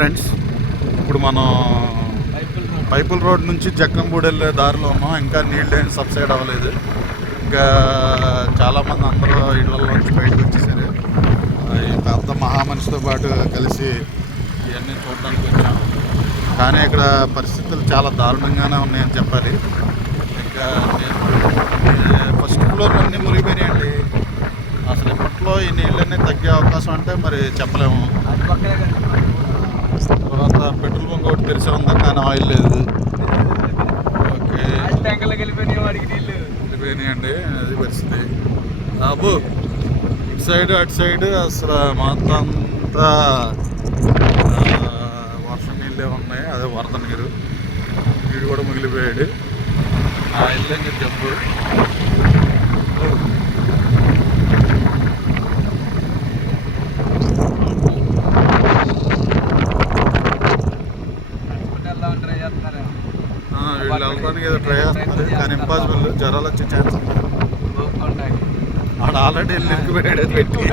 Friends, ఇప్పుడు మనం పైపుల్ road నుంచి జక్కంపూడి వెళ్ళే దారిలో ఉన్నాం. ఇంకా నీళ్ళు ఏమి సబ్సైడ్ అవ్వలేదు. ఇంకా చాలామంది అందరూ ఇళ్ళల్లో నుంచి బయటకు వచ్చేసారు. ఈ పెద్ద మహామనిషితో పాటు కలిసి ఇవన్నీ చూడడానికి వచ్చాం. కానీ ఇక్కడ పరిస్థితులు చాలా దారుణంగానే ఉన్నాయని చెప్పాలి. ఇంకా ఫస్ట్ ఫ్లోర్ అన్నీ మునిగిపోయినాయండి. అసలు ఇప్పట్లో ఈ నీళ్ళన్నీ తగ్గే అవకాశం అంటే మరి చెప్పలేము. తర్వాత పెట్రోల్ బంక్ ఒకటి తెరిచి ఉంది, కానీ ఆయిల్ లేదు. ఓకే, వెళ్ళిపోయినాయండి. అది పరిస్థితి. అబ్బు ఇటు సైడ్ అటు సైడ్ అసలు మొత్తం అంతా వర్షం నీళ్ళే ఉన్నాయి. అదే వరద నీరు. వీడు కూడా మిగిలిపోయాడు. ఆ ఇల్లు ఇంకా జబ్బు. వీళ్ళు వెళ్ళడానికి ఏదో ట్రై చేస్తున్నారు, కానీ ఇంపాసిబుల్. జ్వరాలు వచ్చే ఛాన్స్ ఉంది. ఆడ ఆల్రెడీ వెళ్ళి ఇరికిపోయాడు పెట్టి.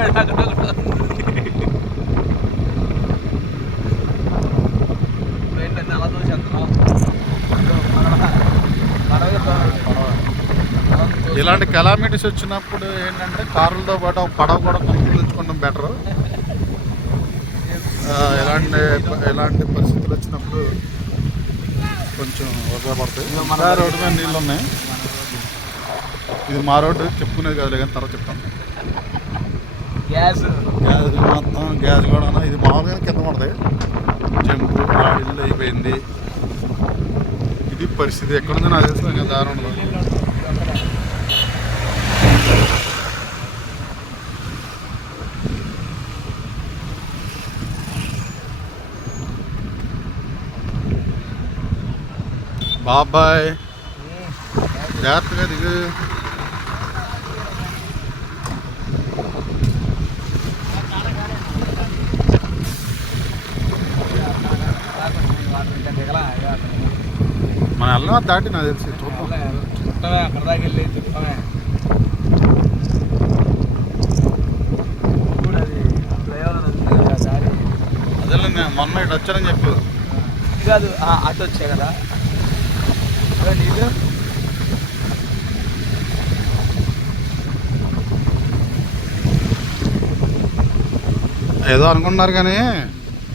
ఇలాంటి కెలామిటీస్ వచ్చినప్పుడు ఏంటంటే కారులతో పాటు పడవ కూడా కొనుక్కోవడం బెటరు. ఇలాంటి పరిస్థితులు వచ్చినప్పుడు కొంచెం ఉపయోగపడతాయి. మన రోడ్డు మీద నీళ్ళు ఉన్నాయి. ఇది మా రోడ్డు, చెప్పుకునేది కాదు కానీ తర్వాత చెప్తాం. గ్యాస్ మొత్తం గ్యాస్ కూడా ఇది మామూలుగా కింద పడతాయి. జంపు ఇల్లు అయిపోయింది. ఇది పరిస్థితి. ఎక్కడుందో నాకు తెలుసు. ఇంకా దారి ఉండదు. బాబాయ్ జాగ్రత్తగా దిగు. మన వెళ్ళినా దాటి నాకు తెలిసి చూద్దాం. అక్కడ దాకా వెళ్ళి చెప్తామే. అదే నేను మొన్న ఇటు వచ్చానని చెప్పు. కాదు అటు వచ్చాయి కదా నీళ్ళు. ఏదో అనుకుంటున్నారు కానీ